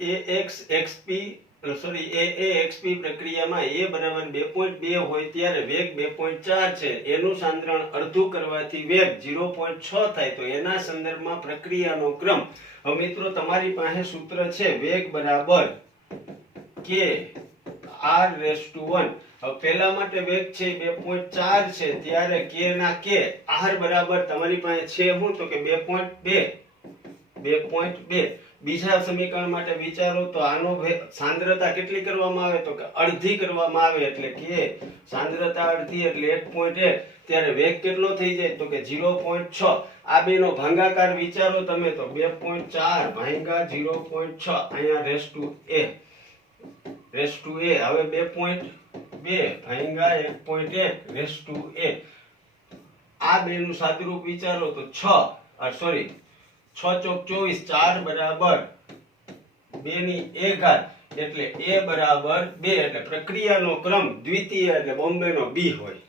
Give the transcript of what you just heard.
AAXP પ્રક્રિયામાં a બરાબર 2.2 હોય ત્યારે વેગ 2.4 છે, એનું સાંદ્રણ અડધું કરવાથી વેગ 0.6 થાય, તો એના સંદર્ભમાં પ્રક્રિયાનો ક્રમ. હવે મિત્રો તમારી પાસે સૂત્ર છે વેગ બરાબર k r⁻1. હવે પહેલા માટે વેગ છે 2.4 છે, ત્યારે k ના k r બરાબર તમારી પાસે છે શું તો કે 2.2. બીજા સમીકરણ માટે વિચારો તો આનો સાંદ્રતા કેટલી કરવામાં આવે તો કે અડધી કરવામાં આવે, એટલે કે સાંદ્રતા અડધી એટલે 1.1, ત્યારે વેગ કેટલો થઈ જાય તો કે 0.6. આ બેનો ભાગાકાર વિચારો તમે તો 2.4 ભાગ્યા 0.6 અહીંયા રેસ ટુ a. હવે 2.2 ભાગ્યા 1.1 આ બેનું સાદુરૂપ વિચારો તો 6 ચોક 24, 4 બરાબર 2 એટલે a બરાબર 2, એટલે પ્રક્રિયાનો ક્રમ દ્વિતીય એટલે બોમ્બેનો બી હોય.